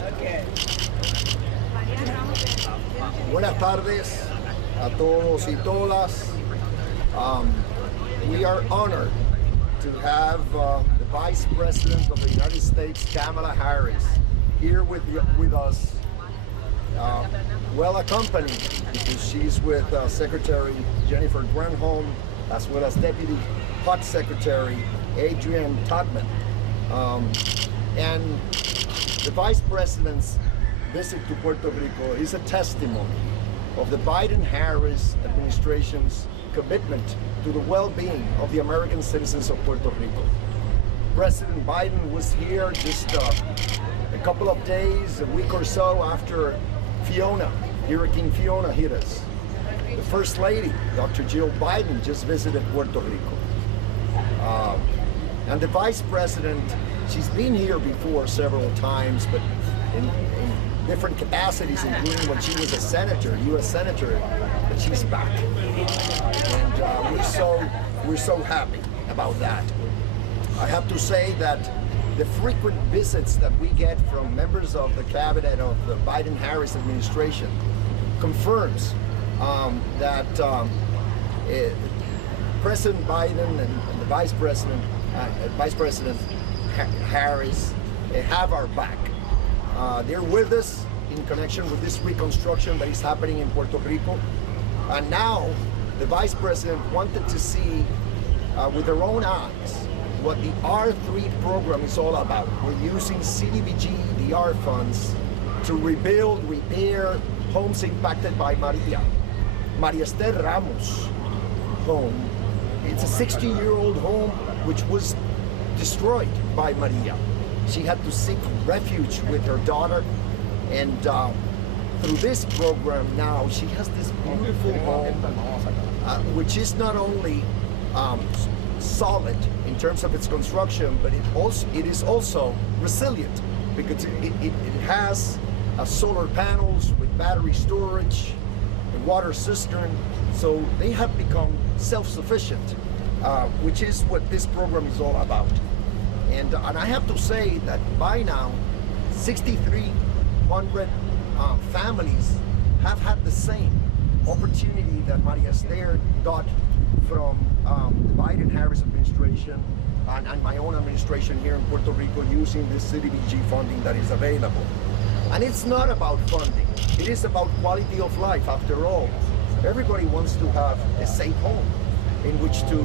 Okay. Buenas tardes a todos y todas. We are honored to have the Vice President of the United States, Kamala Harris, here with us, well accompanied, because she's with Secretary Jennifer Granholm, as well as Deputy HUD Secretary Adrian Todman. And the Vice President's visit to Puerto Rico is a testimony of the Biden-Harris administration's commitment to the well-being of the American citizens of Puerto Rico. President Biden was here just a couple of days, a week or so after Hurricane Fiona hit us. The First Lady, Dr. Jill Biden, just visited Puerto Rico. And the Vice President, she's been here before several times, but in different capacities, including when she was a senator, U.S. senator, but she's back. And we're so happy about that. I have to say that the frequent visits that we get from members of the cabinet of the Biden-Harris administration confirms that President Biden and the Vice President Harris have our back. They're with us in connection with this reconstruction that is happening in Puerto Rico. And now the Vice President wanted to see with her own eyes what the R3 program is all about. We're using CDBG, DR funds, to rebuild, repair homes impacted by Maria. Maria Esther Ramos' home. It's a 60-year-old home which was destroyed by Maria. She had to seek refuge with her daughter, and through this program now she has this beautiful home, which is not only solid in terms of its construction, but it is also resilient, because it has solar panels with battery storage, a water cistern, so they have become self-sufficient, which is what this program is all about. And I have to say that by now, 6,300 families have had the same opportunity that Maria Esther got from the Biden-Harris administration and my own administration here in Puerto Rico, using this CDBG funding that is available. And it's not about funding. It is about quality of life, after all. Everybody wants to have a safe home in which to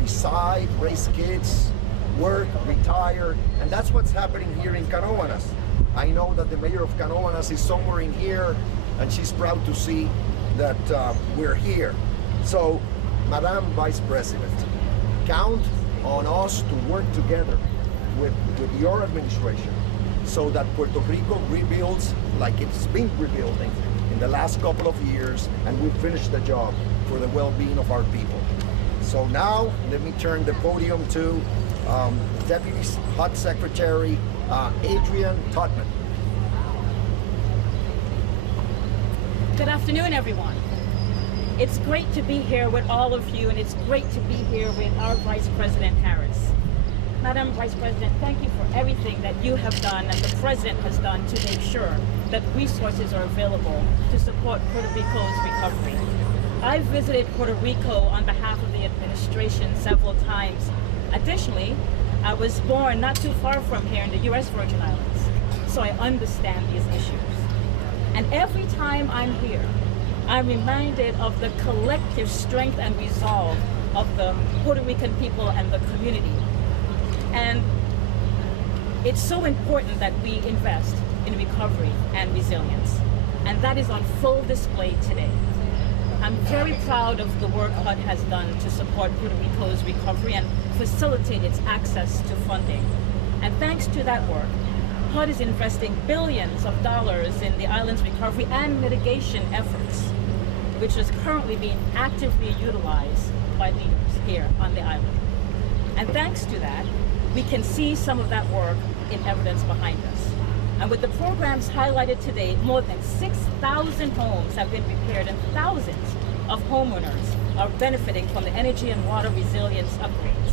reside, raise kids, work, retire, and that's what's happening here in Canóvanas. I know that the mayor of Canóvanas is somewhere in here, and she's proud to see that we're here. So, Madam Vice President, count on us to work together with your administration so that Puerto Rico rebuilds like it's been rebuilding in the last couple of years, and we finish the job for the well-being of our people. So now, let me turn the podium to Deputy HUD Secretary Adrian Todman. Good afternoon, everyone. It's great to be here with all of you, and it's great to be here with our Vice President Harris. Madam Vice President, thank you for everything that you have done and the President has done to make sure that resources are available to support Puerto Rico's recovery. I've visited Puerto Rico on behalf of the administration several times. Additionally, I was born not too far from here in the U.S. Virgin Islands, so I understand these issues. And every time I'm here, I'm reminded of the collective strength and resolve of the Puerto Rican people and the community. And it's so important that we invest in recovery and resilience. And that is on full display today. I'm very proud of the work HUD has done to support Puerto Rico's recovery and facilitate its access to funding. And thanks to that work, HUD is investing billions of dollars in the island's recovery and mitigation efforts, which is currently being actively utilized by leaders here on the island. And thanks to that, we can see some of that work in evidence behind us. And with the programs highlighted today, more than 6,000 homes have been repaired and thousands of homeowners are benefiting from the energy and water resilience upgrades.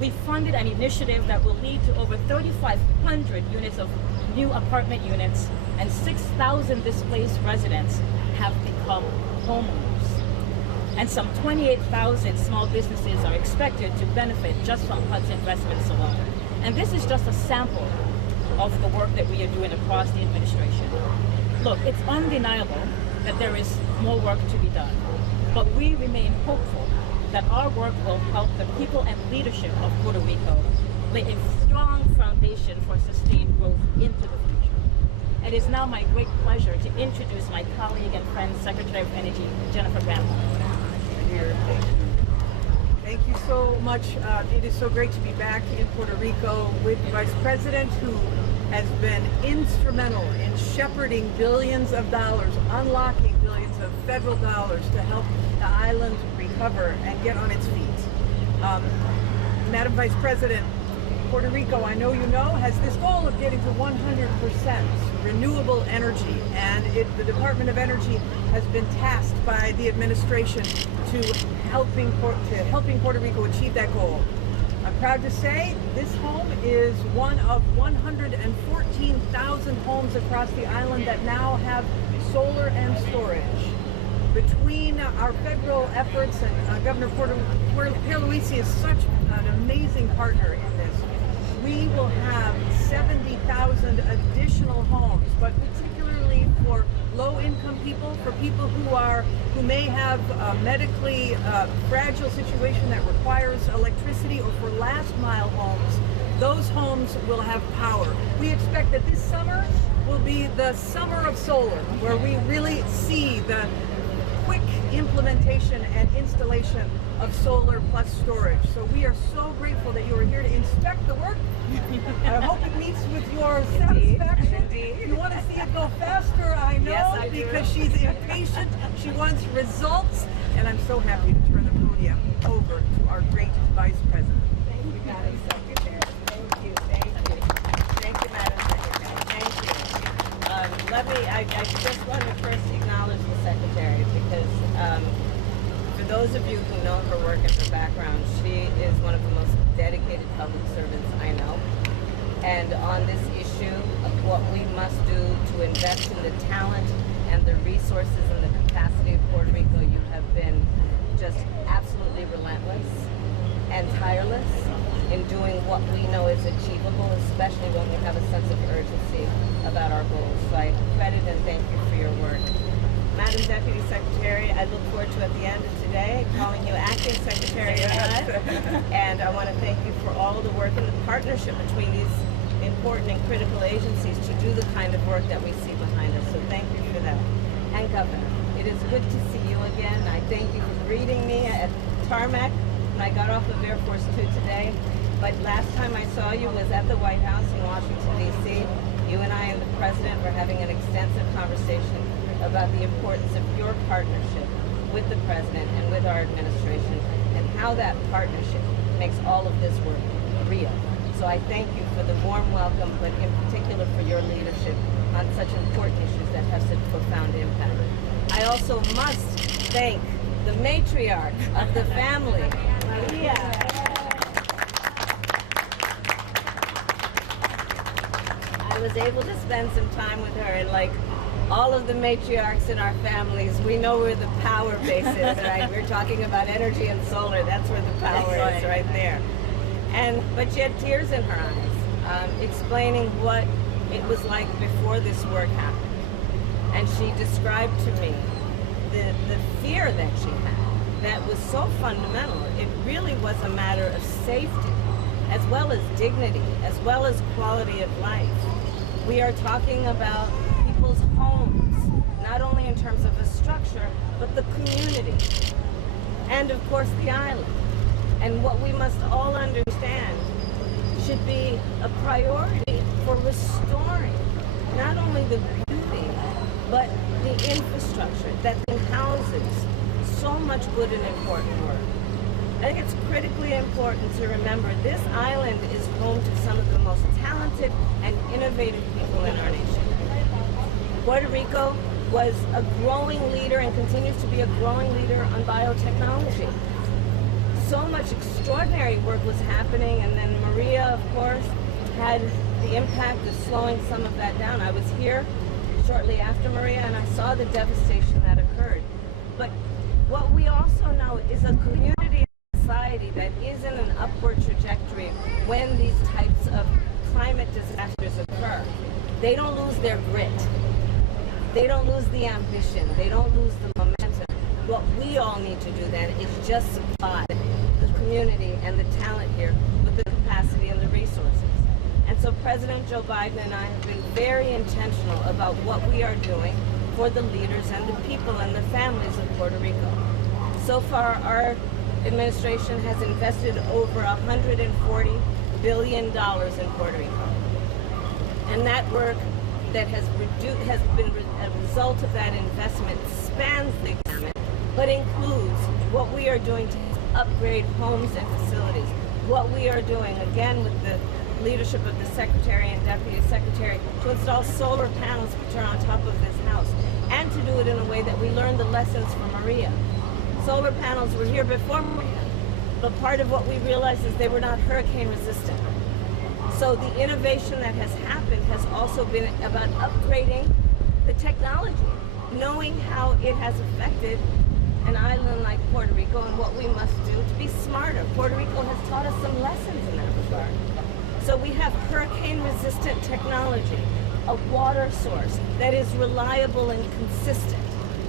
We funded an initiative that will lead to over 3,500 units of new apartment units, and 6,000 displaced residents have become homeowners. And some 28,000 small businesses are expected to benefit just from HUD's investments alone. And this is just a sample of the work that we are doing across the administration. Look, it's undeniable that there is more work to be done, but we remain hopeful that our work will help the people and leadership of Puerto Rico lay a strong foundation for sustained growth into the future. It is now my great pleasure to introduce my colleague and friend, Secretary of Energy, Jennifer Granholm. Thank you so much. It is so great to be back in Puerto Rico with the Vice President, who has been instrumental in shepherding billions of dollars, unlocking billions of federal dollars to help the island recover and get on its feet. Madam Vice President, Puerto Rico, I know you know, has this goal of getting to 100% renewable energy, and the Department of Energy has been tasked by the administration to helping Puerto Rico achieve that goal. I'm proud to say this home is one of 114,000 homes across the island that now have solar and storage. Between our federal efforts and Governor Pierluisi is such an amazing partner in this. We will have 70,000 additional homes, but particularly for low-income people, for people who may have a medically fragile situation that requires electricity, or for last-mile homes, those homes will have power. We expect that this summer will be the summer of solar, where we really see the quick implementation and installation of solar plus storage. So we are so grateful that you are here to inspect the work. I hope it meets with your satisfaction. Indeed. You want to see it go faster, I know, yes, I because she's impatient. She wants results, and I'm so happy to turn the podium over to our great Vice President. Thank you, Madam Secretary. Thank you, Madam Secretary. Thank you. I just want to first acknowledge the Secretary, because for those of you who know her work and her background, she is one of the most dedicated public servants I know. And on this issue of what we must do to invest in the talent and the resources and the capacity of Puerto Rico, you have been just absolutely relentless and tireless in doing what we know is achievable, especially when we have a sense of urgency about our goals. So I credit and thank you for your work. Madam Deputy Secretary, I look forward to, at the end of today, calling you Acting Secretary of HUD. And I want to thank you for all the work and the partnership between these important and critical agencies to do the kind of work that we see behind us. So thank you for that. And Governor, it is good to see you again. I thank you for greeting me at tarmac when I got off of Air Force 2 today. But last time I saw you was at the White House in Washington, D.C. You and I and the President were having an extensive conversation about the importance of your partnership with the President and with our administration, and how that partnership makes all of this work real. So I thank you for the warm welcome, but in particular for your leadership on such important issues that have such profound impact. I also must thank the matriarch of the family, Maria. I was able to spend some time with her, and like all of the matriarchs in our families, we know where the power base is, right? We're talking about energy and solar. That's where the power is, right there. But she had tears in her eyes, explaining what it was like before this work happened. And she described to me the fear that she had that was so fundamental. It really was a matter of safety, as well as dignity, as well as quality of life. We are talking about people's homes, not only in terms of the structure, but the community, and of course the island. And what we must all understand should be a priority for restoring not only the beauty, but the infrastructure that houses so much good and important work. I think it's critically important to remember this island is home to some of the most talented and innovative people in our nation. Puerto Rico was a growing leader and continues to be a growing leader on biotechnology. so much extraordinary work was happening, and then Maria, of course, had the impact of slowing some of that down. I was here shortly after Maria, and I saw the devastation that occurred. But what we also know is a community and society that is in an upward trajectory when these types of climate disasters occur. They don't lose their grit. They don't lose the ambition. They don't lose the momentum. What we all need to do then is just supply the community and the talent here with the capacity and the resources. And so President Joe Biden and I have been very intentional about what we are doing for the leaders and the people and the families of Puerto Rico. So far, our administration has invested over $140 billion in Puerto Rico. And that work that has been a result of that investment spans the gamut, but includes what we are doing to upgrade homes and facilities, what we are doing, again, with the leadership of the Secretary and Deputy Secretary, to install solar panels which are on top of this house, and to do it in a way that we learned the lessons from Maria. Solar panels were here before Maria, but part of what we realized is they were not hurricane resistant. So the innovation that has happened has also been about upgrading the technology, knowing how it has affected an island like Puerto Rico and what we must do to be smarter. Puerto Rico has taught us some lessons in that regard. So we have hurricane-resistant technology, a water source that is reliable and consistent,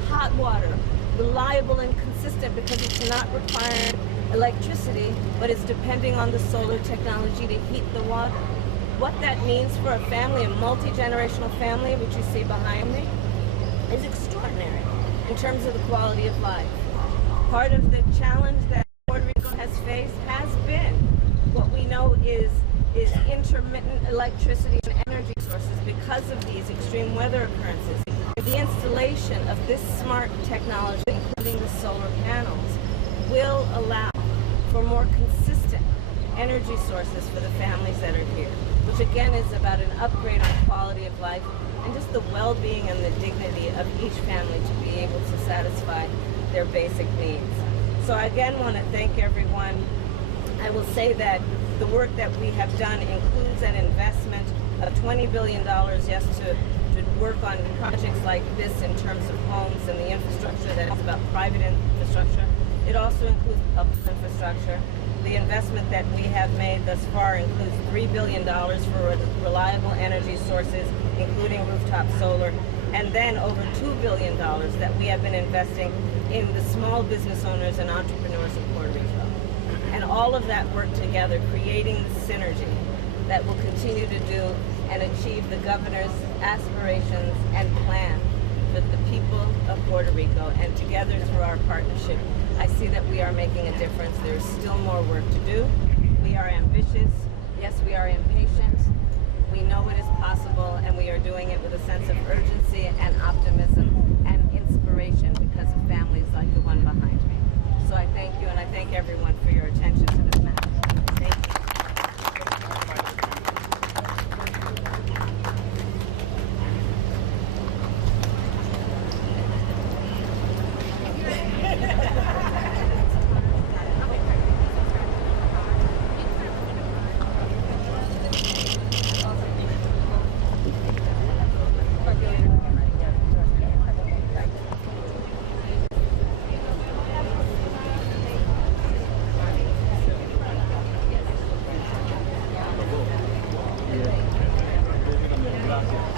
hot water, reliable and consistent because it's not requiring electricity, but it's depending on the solar technology to heat the water. What that means for a family, a multi-generational family, which you see behind me, is extraordinary in terms of the quality of life. Part of the challenge that Puerto Rico has faced has been what we know is intermittent electricity and energy sources because of these extreme weather occurrences. The installation of this smart technology, including the solar panels, will allow for more consistent energy sources for the families that are here, which again is about an upgrade on quality of life and just the well-being and the dignity of each family to be able to satisfy their basic needs. So I again want to thank everyone. I will say that the work that we have done includes an investment of $20 billion, yes, to work on projects like this in terms of homes and the infrastructure that is about private infrastructure. It also includes public infrastructure. The investment that we have made thus far includes $3 billion for reliable energy sources, including rooftop solar, and then over $2 billion that we have been investing in the small business owners and entrepreneurs of Puerto Rico. And all of that work together, creating the synergy that will continue to do and achieve the governor's aspirations and plan for the people of Puerto Rico. And together through our partnership, I see that we are making a difference. There's still more work to do. We are ambitious. Yes, we are impatient. We know it is possible, and we are doing it with a sense of urgency and optimism and inspiration because of families like the one behind me. So I thank you, and I thank everyone for your attention to this matter. Thank you. Gracias.